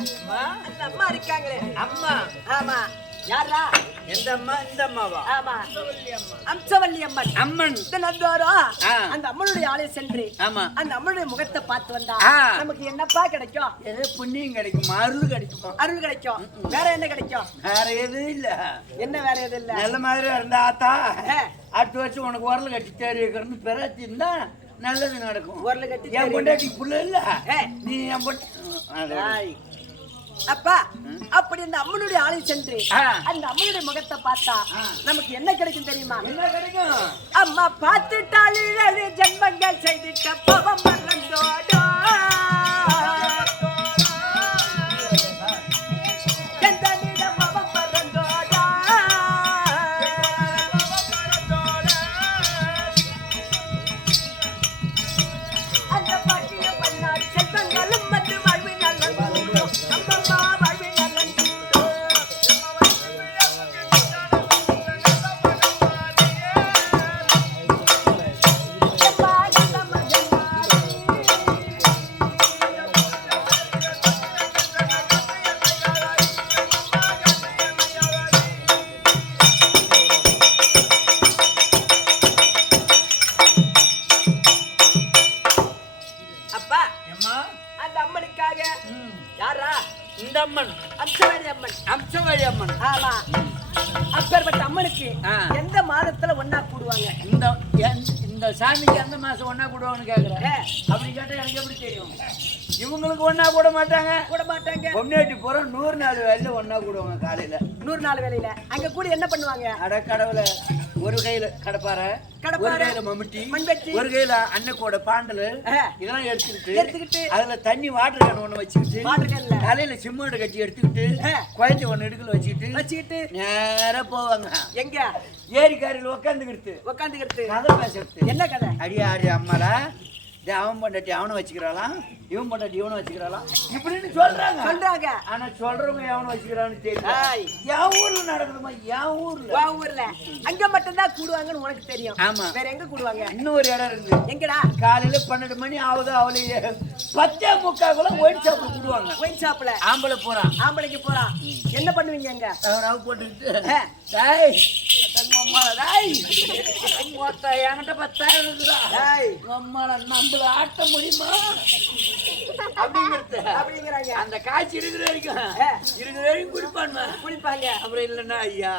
அந்த அம்மா இருக்காங்களே அம்மா. ஆமா யாரா? எந்த அம்மா? இந்த அம்மாவா? ஆமா அம்சவல்லி அம்மன். அம்மன் அந்த அம்மனுடைய ஆலயம் சென்று ஆமா அந்த அம்மனுடைய முகத்தை பார்த்து வந்தா நமக்கு என்னப்பா கிடைக்கும்? ஏதோ புண்ணியம் கிடைக்கும், அருள் கிடைக்கும். அருள் கிடைக்கும். வேற என்ன கிடைக்கும்? வேற எதுவும் இல்ல. என்ன வேற எதுவும் இல்ல? நல்ல மாதிரி இருந்தா ஆத்தா அடுத்த வருஷம் உனக்கு உரல் கட்டி தேடி வைக்கிறன்னு பிறத்தி இருந்தா நல்லது நடக்கும். உரல் கட்டி என் பொண்டாட்டி புள்ள இல்ல நீ என் பொண்டாட்டி. அப்பா அப்படி அந்த அம்மனுடைய ஆலயம் சென்று அந்த அம்மனுடைய முகத்தை பார்த்தா நமக்கு என்ன கிடைக்கும் தெரியுமா? என்ன கிடைக்கும்? அம்மா பார்த்துட்டாலே ஜென்மங்கள் செய்திட்ட பவம் மறந்தோடோ அம்சவழி அம்மன். ஆமா அப்பேற்பட்ட அம்மனுக்கு எந்த மாதத்துல ஒன்னா கூடுவாங்க? இந்த சாமிக்கு எந்த மாசம் ஒன்னா கூடுவாங்கன்னு கேக்குறேன். அப்படி கேட்டா எனக்கு எப்படி தெரியும்? இவங்களுக்கு ஒன்னா கூட மாட்டாங்க. பொம்னாட்டி போற 100 நாள் வேலையில ஒன்னா கூடுவாங்க. காலையில 100 நாள் வேலையில அங்க கூட என்ன பண்ணுவாங்க? அட கடவுள, ஒரு கையில கடப்பார, ஒரு கையில மம்முட்டி, ஒரு கையில அன்னக்கோட பாண்டல் இதெல்லாம் எடுத்துக்கிட்டு அதுல தண்ணி வாட்டர் கேன் ஒண்ணு வச்சுக்கிட்டு தலையில சிம்மோட கட்டி எடுத்துக்கிட்டு குழந்தை ஒண்ணு இடுக்கல வச்சுக்கிட்டு நேரா போவாங்க. எங்க? ஏரிக்காரில உட்காந்துக்கிட்டு கதை பேசுறது. என்ன கதை? அடியா அம்மாடா, அவன் பொண்டாட்டி அவனை வச்சுக்கிறாளாம், இவன் பொண்டாட்டி இவனை வச்சுக்கிறாளாம் இப்படின்னு சொல்றாங்க. ஆனா சொல்றவங்க எவனை வச்சுக்கிறான்னு தெரியல. என் ஊர்ல நடக்குதுமா? என் ஊர்ல அங்க மட்டும்தான் கூடுவாங்கன்னு உனக்கு தெரியும். ஆமா, வேற எங்க கூடுவாங்க? இன்னொரு இடம் இருக்கு. எங்கடா? காலையில 12 மணி ஆகுது, அவளையே 10:45 ஒயின் ஷாப்ல கூடுவாங்க. ஒயின் ஷாப்ல ஆம்பளைக்கு போறான். என்ன பண்ணுவீங்க அங்க? ரவு போட்டுக்கிட்டு என்கிட்ட 10,000 இருக்குதா? நம்மள ஆட்ட முடியுமா அப்படிங்கிறாங்க. அந்த காட்சி இருக்கிற வரைக்கும் குடிப்பாங்க. அப்புறம் இல்லைன்னா ஐயா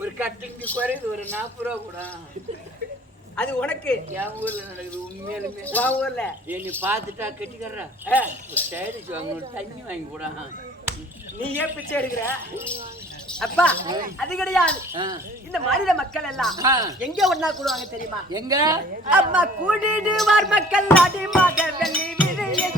ஒரு கட்டிங்கு குறையுது, ஒரு 40 ரூபா கூட. அது உனக்கு என் ஊர்ல நடக்குது. உண்மையிலுமே உன் ஊர்ல என்னை பார்த்துட்டா கட்டிக்கிறா ஸ்டைலிஷ் வாங்க, தண்ணி வாங்கி கூட. நீ ஏன் பிச்சை எடுக்கிற? அப்பா அது கிடையாது. இந்த மாநில மக்கள் எல்லாம் எங்க ஒன்னா கூடுவாங்க தெரியுமா? எங்க? அம்மா கூடிடுவார் மக்கள் அடி மாத வெள்ளி விதையை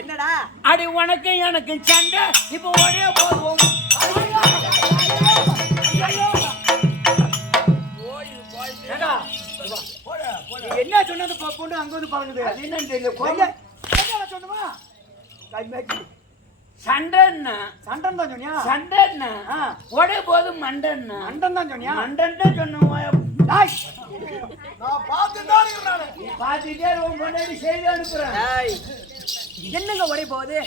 என்னடா அடி உனக்கு எனக்கு சண்டை இப்ப ஒரே போதும். என்ன சொன்னது பொண்ணு அங்க வந்து பழகுது என்னன்னு தெரியல. சொன்னமா சண்டைன்னா சண்டன் தான் சொன்னியா? சண்டைன்னா ஒரே போதும் மண்டன்னா அண்டன் தான் சொன்னியா? மண்டன் சொன்ன நான் பார்த்துதான் பாத்துட்டே முன்னாடி செய்தி அனுப்புறேன். என்னங்க ஒரே போகுது?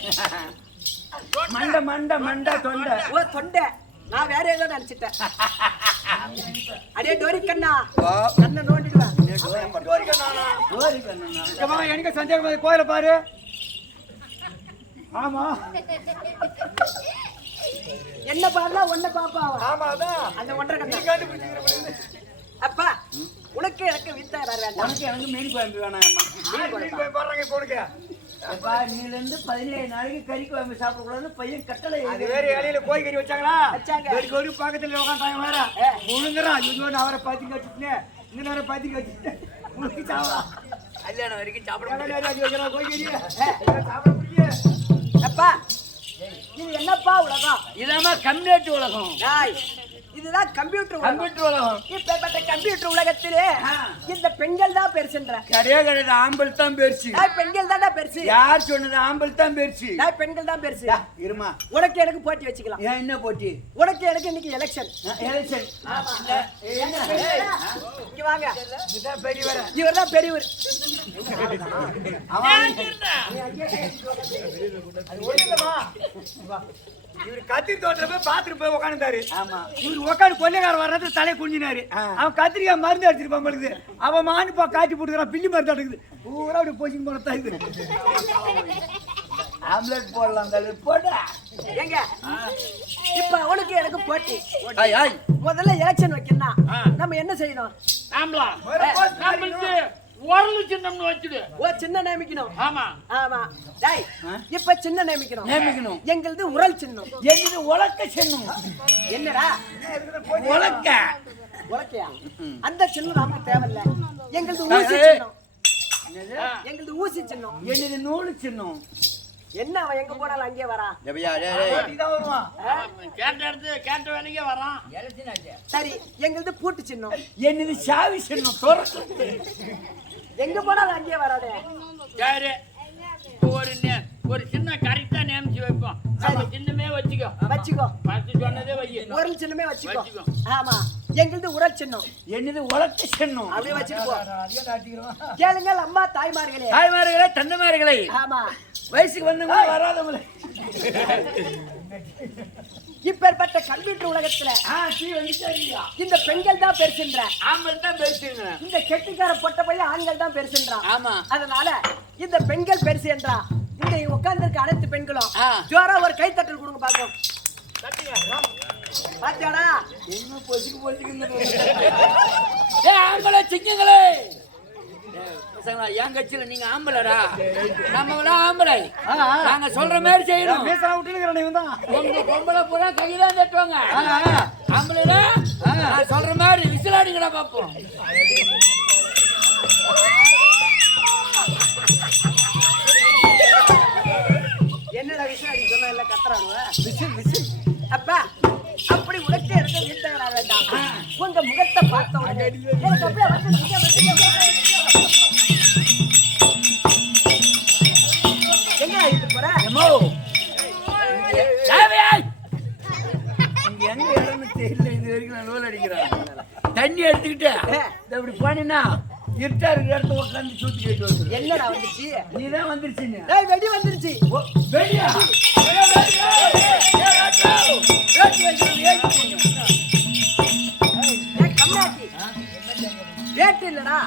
மண்டை மண்டை மண்டை தொண்டை. ஓ தொண்டை. நான் வேற ஏதோ நினைச்சிட்டேன். அடே டோரி கண்ணா கண்ணை நோண்டிடுவேன். எனக்கு சந்தேகம் கோயில பாரு. ஆமா என்ன பாருனா ஒன்ன பாப்பாவா? ஆமா அதான் அந்த ஒன்றரை கண்ணா. அப்பா உனக்கு எனக்கு வித்தா வர வேண்டாம். உனக்கு எனக்கு மீன் குழம்பு வேணாம். போடுறாங்க போடுங்க. நீல இருந்து 17 நாளைக்கு கறி குழம்பு சாப்பிடக்கூடாது பையன் கட்டளை. அது வேற இலையில கோழி கறி வச்சாங்களா? ஒரு பக்கத்துல உட்காந்துட்டாங்க வேற முழுங்குறான். ஐயோ நான் அவரை பாத்திங்க வச்சுட்டேன், இன்னும் அவரை பாத்திங்க வச்சுட்டேன். முழுங்கி சாப்பிடலாம். கல்யாணம் வரைக்கும் சாப்பிட கோழி கறி சாப்பிட முடியும். அப்பா இது என்னப்பா உலகம்? இதாம கம்ப்யூட்டர் உலகம். இதுதான் கம்ப்யூட்டர் கம்ப்யூட்டர் உலகம். இப்ப கம்ப்யூட்டர் உலகத்திலே இந்த பெண்கள் தான் பெருசுன்ற. கிடையாது கிடையாது, ஆம்பல் தான் பெருசு. பெண்கள் தான்டா பெருசு. யார் சொன்னது? ஆம்பல் தான் பெருசு. பெண்கள் தான் பெருசு. இருமா உனக்கு எனக்கு போட்டி வச்சுக்கலாம். ஏன் என்ன போட்டி? உனக்கு எனக்கு இன்னைக்கு எலெக்ஷன். எலெக்ஷன் இங்க வாங்க. இதுதான் பெரியவர். இவர் தான் பெரியவர். இவரு கத்திரி தோட்டத்துல போய் பாத்துட்டு போய் உட்காந்துட்டாரு. ஆமா இவரு உட்காந்து கொள்ளைக்கார வர்றது தலையை குஞ்சினாரு. அவன் கத்திரிக்காய் மருந்து அடிச்சிருப்பான் பழுது. அவன் மானுப்பா காட்டி போட்டுக்கிறான். பில்லி மருந்து அடிக்குது. பூரா அப்படி போச்சுன்னு போனதா இது. ஆம்லெட் போடலாம் போடா. ஏங்க இப்ப உனக்கு எனக்கு போட்டி. முதல்ல எலெக்ஷன் வைக்கணும். நம்ம என்ன செய்யணும்? உரல் சின்னம்னு வச்சுடு. ஓ சின்ன நியமிக்கணும். ஆமா ஆமா டேய் இப்ப சின்ன நியமிக்கணும். எங்களுது உரல் சின்னம். எங்களுது உலக்க சின்னம். என்னடா உலக்க? உலக்கையா? அந்த சின்னம் நமக்கு தேவையில்ல. எங்களுது ஊசி சின்னம். எங்களுது ஊசி சின்னம். என்னது நூலு சின்னம். என்ன அவன் எங்க போனாலும் அங்கே வரான். கேட்ட வேலைக்கே வரான். சரி எங்களுது பூட்டு சின்னம். என்னது சாவி சின்னம். திறக்கிறது. எங்க போனாலும் அங்கே வராதே. சரி ஒரு சின்ன கரெக்டா நியமிச்சு வைப்போம். சின்னமே வச்சுக்கோ. சொன்னதே வை. உரல் சின்னமே வச்சுக்கோ. ஆமா எங்களுது உரல் சின்னம். என்னது உலக்க சின்னம். அப்படியே வச்சுக்கோ. கேளுங்கள் அம்மா தாய்மார்களே தந்தைமார்களே. ஆமா வயசுக்கு வந்தவங்க வராதவங்களே. இப்பேற்பட்ட கம்ப்யூட்டர் உலகத்துல இந்த பெண்கள் தான் பெருசுன்ற. ஆம்பல் தான் பெருசுங்க. இந்த கெட்டிக்கார பொட்ட பையன் ஆண்கள் தான் பெருசுன்றான். ஆமா அதனால இந்த பெண்கள் பெருசு என்றா இந்த உட்கார்ந்து இருக்க அனைத்து பெண்களும் ஜோரா ஒரு கைத்தட்டல் கொடுங்க பாப்போம். பாத்தியாடா என்ன பொசுக்கு பொசுக்கு. ஆண்களே சிங்கங்களே என் கட்சியில நீங்க ஆம்பளடா, நம்ம ஆம்பளை, நாங்க சொல்ற மாதிரி செய்யணும். உங்க பொம்பளை பூரா கைதான் தட்டுவாங்க. ஆம்பளைடா நான் சொல்ற மாதிரி விசிலாடிங்கடா பாப்போம். என்னடா விசிலாடி சொன்னா இல்ல கத்துறானுவ? Whistle whistle. அப்பா அப்படி உடச்சே இருக்க வீட்டா வேண்டாம். உங்க முகத்தை பார்த்த உடனே எனக்கு அப்படியே எங்க ஆயிட்டு போற? எங்க இடம்னு தெரியல, இது வரைக்கும் நான் நூல் அடிக்கிறேன். தண்ணி எடுத்துக்கிட்டு இப்படி போனீங்கன்னா இருட்டா இருக்கிற இடத்துல உட்காந்து சூத்தி கேட்டு வந்து என்னடா வந்துச்சு? நீதான் வந்துருச்சுங்க. வெடி வந்துருச்சு. வெடியா? வேட்டு இல்லடா,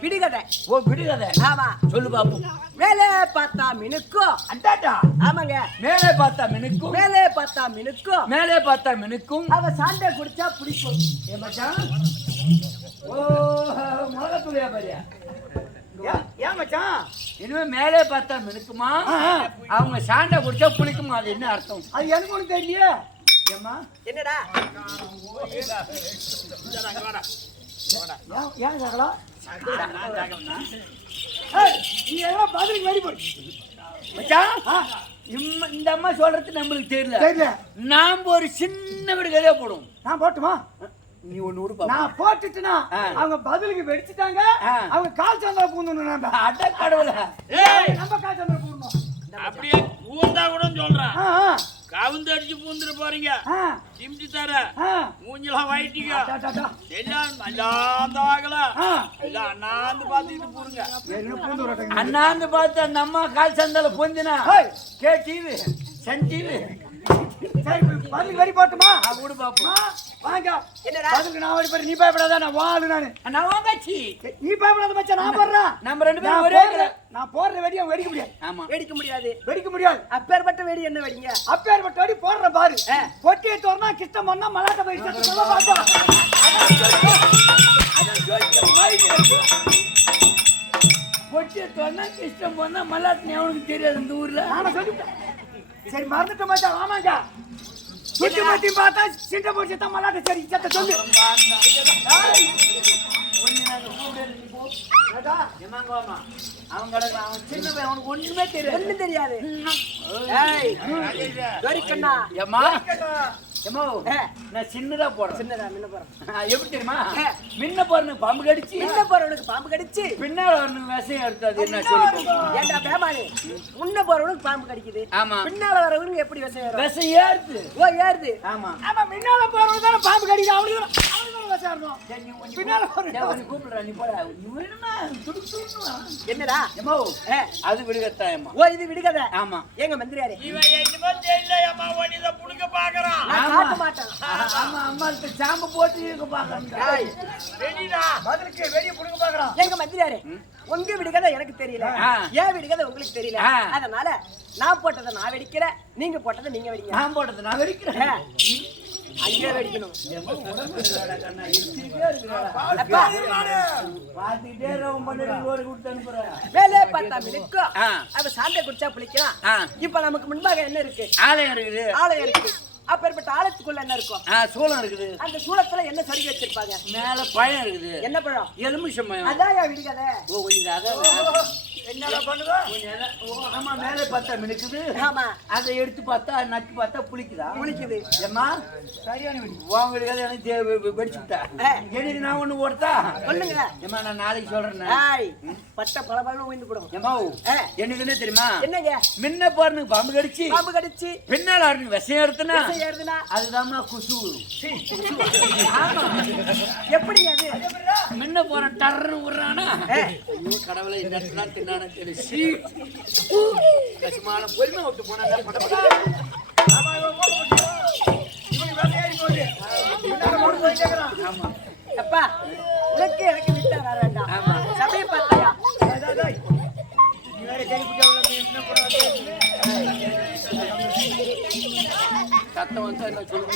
விடுகதை. ஓ விடுகதை. ஆமா சொல்லு பாப்போம். மேலே பார்த்தா மினுக்கும். அண்டாடா. ஆமாங்க. மேலே பார்த்தா மினுக்கும். மேலே பார்த்தா மினுக்கும். மேலே பார்த்தா மினுக்கும். அவ சாண்டை குடிச்சா பிடிக்கும். ஏ மச்சான், ஓ மொளகத்தூள் வியாபாரியா? ஏன் மச்சான்? இனிமே மேலே பார்த்தா மினுக்குமா, அவங்க சாண்டை குடிச்சா புளிக்குமா? அது என்ன அர்த்தம்? அது எனக்கு ஒண்ணு தெரியல. ஏமா என்னடா ஏன் கேட்கலாம்? நீ எல்லாம் பதிலுக்கு வெடி போடு மச்சான். இந்த அம்மா சொல்றது நம்மளுக்கு தெரியல. தெரியல. நாம ஒரு சின்ன வீடு கதையா போடுவோம். நான் போட்டுமா? நீ ஒண்ணு விடுப்பா. நான் போட்டுட்டுனா அவங்க பதிலுக்கு வெடிச்சிட்டாங்க. அவங்க கால் சந்திர பூந்தணும். அட கடவுள, நம்ம கால் சந்திர பூந்தணும். அப்படியே பூந்தா கூட சொல்றேன். கவுந்து அடிச்சு பூந்துட்டு போறீங்க. சிமிச்சு தர மூஞ்செல்லாம் வாயிட்டீங்க. எல்லாம் அல்லாந்த ஆகல. எல்லாம் அண்ணாந்து பாத்துக்கிட்டு போருங்க. அண்ணாந்து பார்த்து அந்த அம்மா கால் சந்தால பொந்தினா கே டிவி சன் டிவி. சரி பதிலுக்கு வெடி போட்டுமா? விடு பாப்போம். வாங்க. என்னடா பதிலுக்கு நான் வெடி போறேன். நீ பயப்படாத, நான் வாழு. நான் வாங்கச்சி. நீ பயப்படாத மச்சான், நான் போடுறேன். நம்ம ரெண்டு பேரும் ஒரே நான் போடுற வெடியை வெடிக்க முடியாது. ஆமா வெடிக்க முடியாது. வெடிக்க முடியாது. அப்பேற்பட்ட வெடி என்ன வெடிங்க? அப்பேற்பட்ட வெடி போடுற பாரு. பொட்டியை தோறனா கிஷ்டம் பண்ணா மலாட்ட போயிட்டு சொல்ல பாப்பா. பொட்டியை தோறனா கிஷ்டம் பண்ணா மலாட்டு அவனுக்கு தெரியாது இந்த ஊர்ல. நானே சொல்லிட்டேன். சரி மறந்துட்டு மச்சான், வாமாங்க. சுத்தி மாத்தி பார்த்தா சிண்ட போட்டு தான் மலாட்ட. சரி சத்த சொல்லு. அவன் சின்ன பையன், அவனுக்கு ஒண்ணுமே தெரியாது. ஒண்ணும் தெரியாது. நான் சின்னதா போறேன். சின்னதா முன்ன போறேன். எப்படி தெரியுமா? முன்ன போறனுக்கு பாம்பு கடிச்சு, முன்ன போறவனுக்கு பாம்பு கடிச்சு, பின்னால வரனுக்கு விஷம் எடுத்தாது. என்ன சொல்லி ஏண்டா பேமானி, முன்ன போறவனுக்கு பாம்பு கடிக்குது. ஆமா. பின்னால வரவனுக்கு எப்படி விஷம் ஏறும்? விஷம் ஏறுது. ஓ ஏறுது. ஆமா. ஆமா முன்னால போறவனுக்கு தான பாம்பு கடிக்குது. அவனுக்கு விஷம் ஏறணும். பின்னால போறவன் கூப்பிடுறா. நீ போடா. இவனுமா என்னடா? எம்மா அது விடுகத்தான். அம்மா ஓ இது விடுகதை. ஆமா. எங்க மந்திரியாரே இவன் என்னமோ தெரியல அம்மா ஒண்ணித புடுங்க பாக்குறான். நான் காட்ட மாட்டேன். ஆமா அம்மா சாம்பு போட்டு இருக்க பாக்குறேன். வெடிடா. பதிலுக்கு வெடியை புடுங்க பாக்குறான். எங்க மந்திரியாரே உங்க விடுகதை எனக்கு தெரியல, ஏன் விடுகதை உங்களுக்கு தெரியல. அதனால நான் போட்டதை நான் வெடிக்கிறேன், நீங்க போட்டதை நீங்க வெடிங்க. நான் போட்டதை நான் வெடிக்கிறேன். அங்கே வெடிக்கணும். மேலே பார்த்தா மினுக்கும், அவ சாண்டை குடிச்சா புளிக்கலாம். இப்ப நமக்கு முன்பாக என்ன இருக்கு? ஆலயம் இருக்குது. ஆலயம் இருக்கு. அப்பேற்பட்ட ஆலயத்துக்குள்ள என்ன இருக்கும்? சூளம் இருக்குது. அந்த சூளத்துல என்ன சொருகி வச்சிருப்பாங்க? மேல பழம் இருக்குது. என்ன பழம்? எலுமிச்சம் பழம். அதான் விடுகதை. ஓ கொஞ்சம் அதான் என்னடா பண்ணுவா? ஆமா மேலே பார்த்தா மினுக்குது. ஆமா அதை எடுத்து பார்த்தா நட்டு பார்த்தா புளிக்குதா? புளிக்குது. ஏம்மா சரியான வெடி. உங்களுக்கு எனக்கு வெடிச்சுட்டா. எனக்கு நான் ஒண்ணு போடுத்தா சொல்லுங்க. ஏம்மா நான் நாளைக்கு சொல்றேன். பட்ட பழம் உயிந்து போடும். ஏம்மா எனக்கு என்ன தெரியுமா? என்னங்க? முன்ன போறனுக்கு பாம்பு கடிச்சு, பாம்பு கடிச்சு பின்னால விஷம் எடுத்துனா ஏறுதுனா அதுதாம்மா குசு. ஆமா எப்படிங்க அது? முன்ன போற டர்னு விடுறானா? ஐயோ கடவுளை இந்த இடத்துல தின்னானே தெரியுது. கஷ்டமான பொறுமை விட்டு போனா அப்பா உனக்கு எனக்கு விட்டா வர வேண்டாம். சபையை பார்த்தாயா? சத்தம் வந்து என்ன சொல்லுங்க.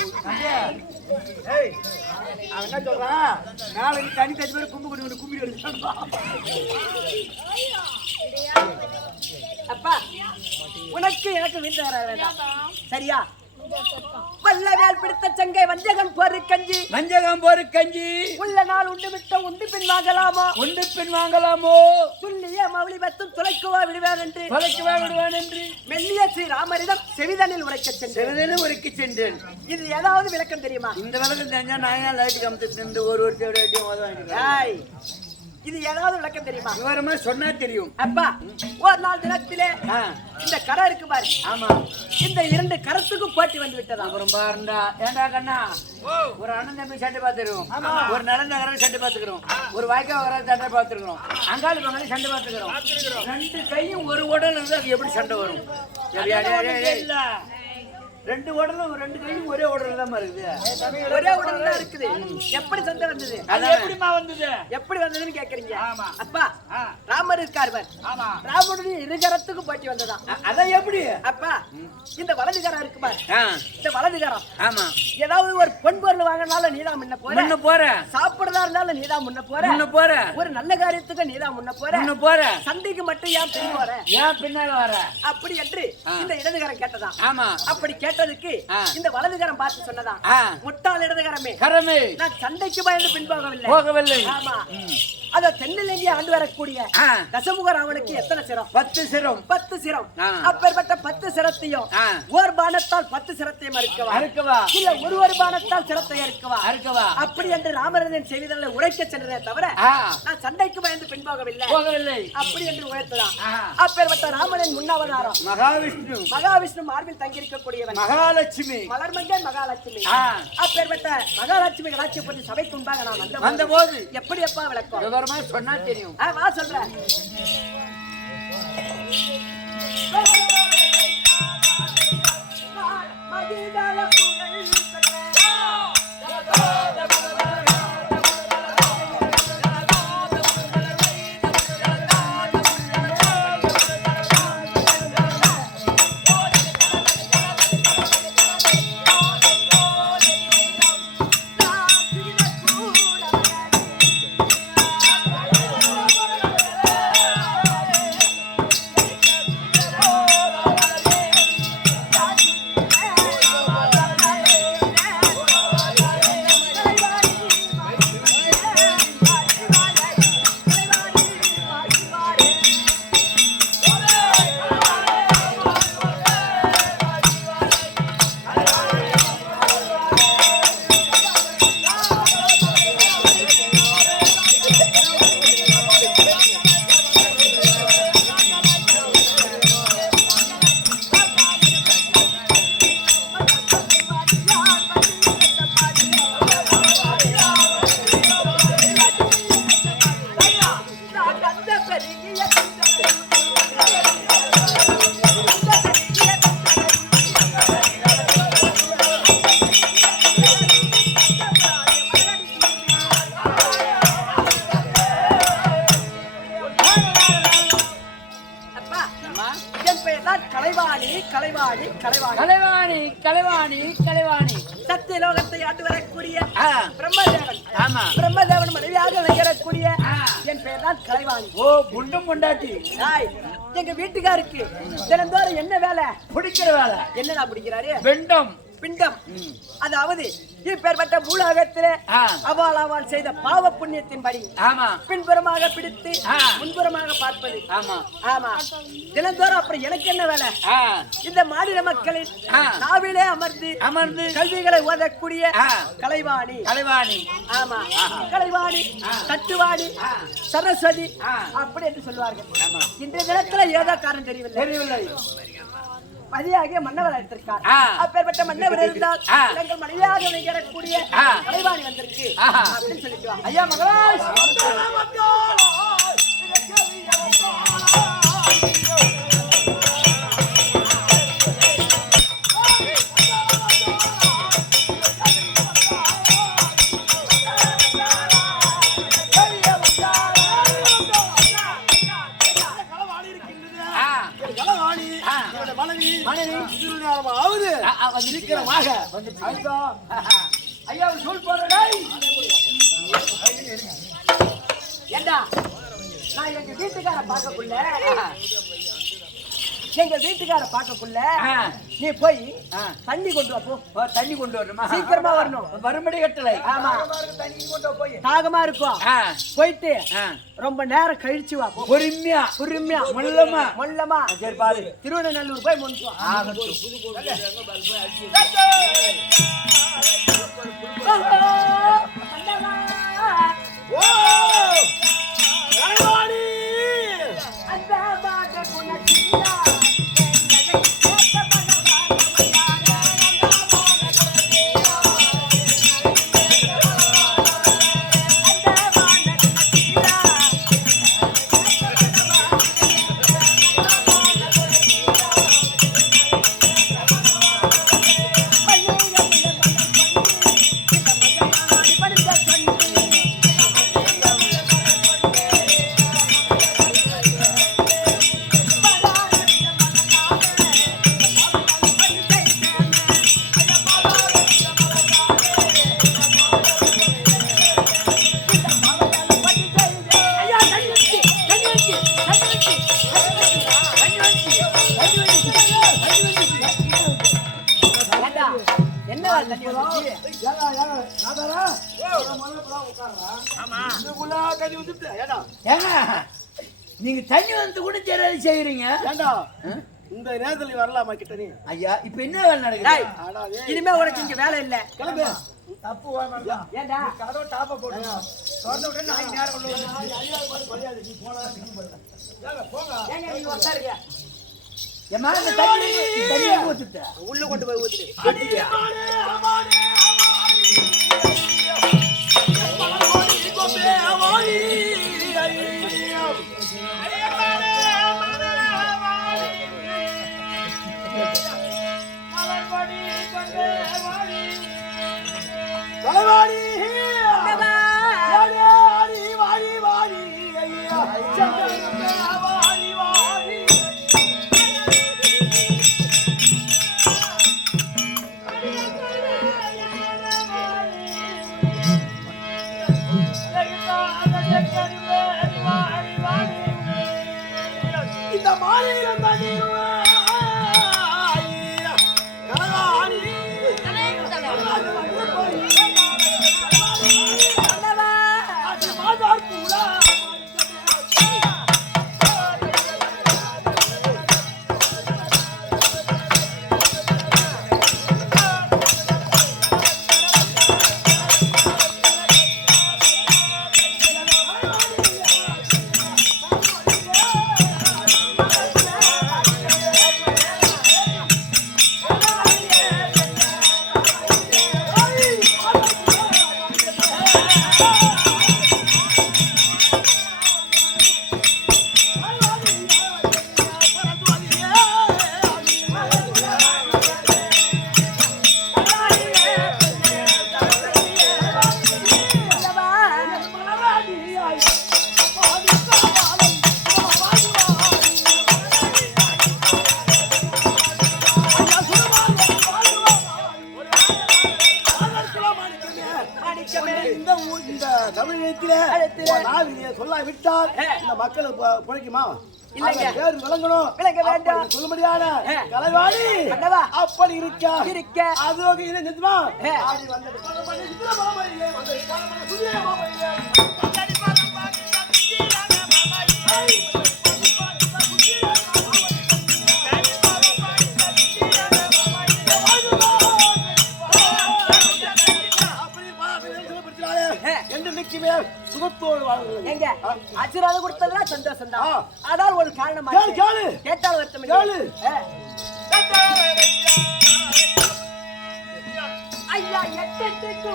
ஏய், அவன் என்ன சொல்றான்? நாளைக்கு தண்ணி தச்சு பேர் கும்பு கொண்டு கும்பி எடுத்து அப்பா உனக்கு எனக்கு வீட்டு வர வேண்டாம் சரியா? வல்லவேல் பிடித்த சங்கை வஞ்சகம் போரு கஞ்சி வஞ்சகம் போரு கஞ்சி உள்ள நாள் உண்டு விட்ட உண்டு பின் வாங்கலாமோ உண்டு பின் வாங்கலாமோ துல்லிய மௌலி பத்தும் துளைக்குவா விடுவேன் என்று தொலைக்குவா விடுவேன் என்று மெல்லிய ஸ்ரீ ராமரிடம் செவிதனில் உரைக்க சென்றேன். உரைக்கு சென்றேன். இது ஏதாவது விளக்கம் தெரியுமா? இந்த விளக்கம் தெரிஞ்சா நான் ஏன் லைட் கமித்து நின்று ஒரு வருஷம் ஏய், இது ஏதாவது விளக்கம் தெரியுமா? விவரமா சொன்னா தெரியும். அப்பா ஒரு நாள் தினத்திலே இந்த கரை இருக்கு பாரு. ஆமா, இந்த இரண்டு கரத்துக்கு போட்டி வந்து விட்டதா? அப்புறம் பாருண்டா. ஏண்டா கண்ணா, ஒரு அண்ணன் தம்பி சண்டை பார்த்துருக்கோம், ஒரு நடந்த கரை சண்டை பார்த்துக்கிறோம், ஒரு வாய்க்கா வர சண்டை பார்த்துருக்கோம், அங்காளி பங்காளி சண்டை பார்த்துக்கிறோம். ரெண்டு கையும் ஒரு உடல் இருந்து அது எப்படி சண்டை வரும்? ரெண்டு உடலும் ரெண்டு கையும் ஒரே உடல் தான் இருக்குது. ஒரே உடல் தான் இருக்குது. எப்படி சண்டை வந்தது? அது எப்படிமா வந்தது? எப்படி வந்ததுன்னு கேக்குறீங்க? ஆமா. அப்பா ராமர் இருக்கார். ஆமா, ராமனுடைய இருகரத்துக்கு போட்டி வந்ததா? அதான் எப்படி? அப்பா இந்த வலதுகரம் இருக்கு பாரு, இந்த வலதுகரம் ஆமா, ஏதாவது ஒரு பொன் பொருள் வாங்கினாலும் நீதான் முன்ன போற, முன்ன போற, சாப்பிடுறதா இருந்தாலும் நீதான் முன்ன போற, முன்ன போற, ஒரு நல்ல காரியத்துக்கு நீதான் முன்ன போற, முன்ன போற, சண்டைக்கு மட்டும் ஏன் பின் போற, ஏன் பின்னால வர? அப்படி என்று இந்த இடதுகரம் கேட்டதா? ஆமா, அப்படி கேட்டதுக்கு இந்த வலதுகரம் பார்த்து சொன்னதா, முட்டாள் இடதுகரமே, கரமே, நான் சண்டைக்கு பயந்து பின் போகவில்லை. ஆமா, அத தென்னிலங்கை ஆண்டு வரக்கூடிய தசமுக ராவனுக்கு எத்தனை சிரம்? 10 சிரம். 10 சிரம். அப்பேற்பட்ட 10 சிரத்தையும் ஒரு பானத்தால் 10 சிரத்தையும் அறுக்கவா இல்ல ஒரு பானத்தால் சிரத்தை அறுக்கவா அப்படி என்று ராமரதன் செய்திகளை உரைக்க சென்றதே தவிர நான் சண்டைக்கு பயந்து பின் போகவில்லை அப்படி என்று உரைத்ததான். அப்பேற்பட்ட ராமனின் முன்னாவதாரம் மகாவிஷ்ணு மார்பில் தங்கியிருக்கக்கூடியவன் மகாலட்சுமி, மலர்மங்கை மகாலட்சுமி. அப்பேற்பட்ட மகாலட்சுமி கலாட்சியப்பட்டி சபைக்கு முன்பாக நான் வந்த போது எப்படி எப்பா விளக்கம் விவரமா சொன்னா தெரியும். வா சொல்றேன். சத்தியலோகத்தை ஆண்டு வரக்கூடிய பிரம்மதேவன். பிரம்மதேவன் மனைவியாக விளங்கக்கூடிய என் பெயர் தான் கலைவாணி. ஓ, குண்டும் கொண்டாட்டி. எங்க வீட்டுக்காருக்கு தினந்தோறும் என்ன வேலை? பிடிக்கிற வேலை. என்னடா பிடிக்கிறாரு? பிண்டம். அதாவது இப்பேற்பட்ட பூலோகத்திலே அவள் செய்த பாவ புண்ணியத்தின்படி பின்புறமாக பிடித்து முன்புறமாக பார்ப்பது. ஆமா, தினந்தோறும். அப்புறம் எனக்கு என்ன வேலை? இந்த மாநில மக்களின் நாவிலே அமர்ந்து கல்விகளை ஓதக்கூடிய கலைவாணி. ஆமா, கலைவாணி, தட்டுவாணி, சரஸ்வதி அப்படி என்று சொல்வார்கள். இன்றைய தினத்துல ஏதோ காரணம் தெரியவில்லை. மதியாகிய மன்னவர் எடுத்திருக்கார். அப்பேற்பட்ட மன்னவர் இருந்தால் எங்கள் மனைவியாக விளங்கக்கூடிய கலைவாணி வந்திருக்கு அப்படின்னு சொல்லிட்டு ஐயா மகராஜ். கலவாணி மனைவி நேரமாவது சீக்கிரமாக ஐயா சொல் போறடா. ஏண்டா நான் எங்க வீட்டுக்கார பார்க்கக்குள்ள நீ போய் தண்ணி கொண்டு வா போ. தண்ணி கொண்டு வரணுமா? சீக்கிரமா வரணும். வரும்படி கட்டளை. ஆமா தண்ணி கொண்டு போய் தாகமா இருக்கும். போயிட்டு ரொம்ப நேரம் கழிச்சு வா போ. பொறுமையா பொறுமையா மொல்லமா சரி பாரு. திருவண்ணநல்லூர் போய் முடிச்சு வா. ஆகட்டும். நீங்க தண்ணி வந்து கூட தெரியாது செய்யறீங்க. இந்த நேரத்துல வரலாமா கிட்ட நீ? ஐயா இப்ப என்ன வேலை நடக்குது? இனிமே உனக்கு இங்க வேலை இல்ல. கிளம்பு. தப்பு வேண்டாம். ஏண்டா கதவு டாப்ப போடு. தொடர்ந்து விட்டு நான் நேரம் உள்ள வந்து நீ போனா போங்க. ஏங்க நீங்க உட்காருங்க. ஏமா இந்த தண்ணி ஊத்துட்ட. உள்ள கொண்டு போய் ஊத்து. அடியா. இந்த மாலையில சொல்லாவிட்டால் இந்த மக்கள் பிழைக்குமா? பேர் விளங்கணும். சொல்ல முடியாத கலைவாணி அப்படி இருக்க அது நிஜமா? சுகத்தோடு எங்க ஆசீர்வாதம் கொடுத்ததெல்லாம் சந்தோஷம் தான். ஆனால் ஒரு காரணமா கேட்டால் வருத்தம் ஐயா எட்டுக்கு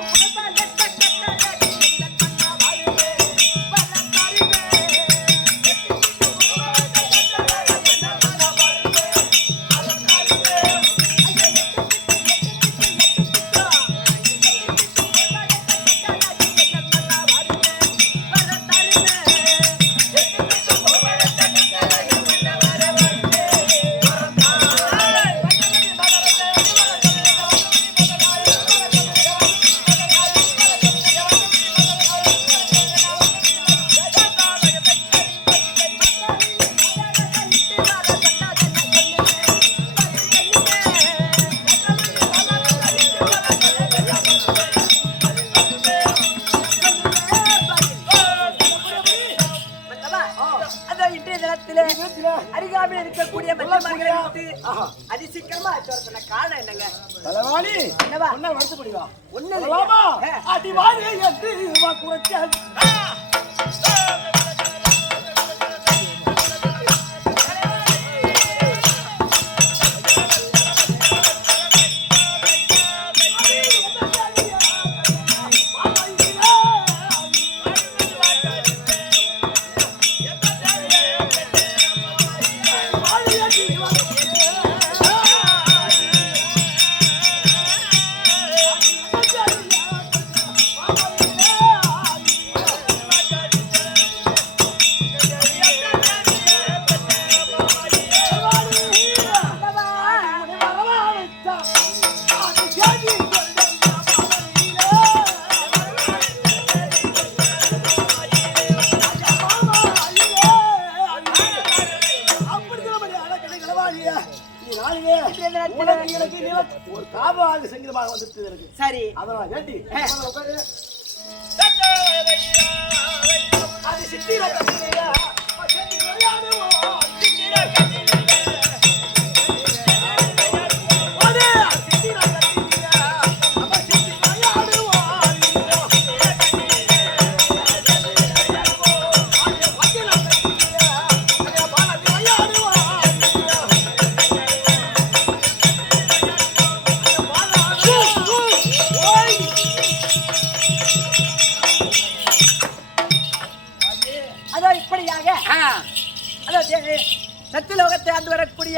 அருகாமையில் இருக்கக்கூடிய மஞ்சமார்களை விட்டு அதிசீக்கிரமா சொன்ன காரணம் என்னங்க? தலைவாணி என்னவா? ஒன்னா வருத்து படிவா ஒண்ணு சொல்லலாமா? அடிவாணி என்று வா குறைச்சால் ஒரு காபாக சங்கீதமாக வந்துட்டு இருக்கு. சரி அதெல்லாம் வேண்டி அது சித்திர கத்திரியா செஞ்சு விளையாடுவோம் சித்திர கத்திரியா ஓடே சித்திர கத்திரியா அப்ப செஞ்சு விளையாடுவோம் சத்தியலோகத்தை ஆண்டு வரக்கூடிய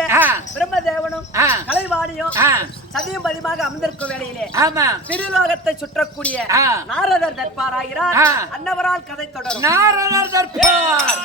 பிரம்மதேவனும் கலைவாணியும் சதியும் பதிமாக அமர்ந்திருக்கும் வேளையிலே திருலோகத்தை சுற்றக்கூடிய நாரதர் தர்பார் ஆகிறார். அன்னவரால் கதை தொடரும். நாரதர் தர்பார்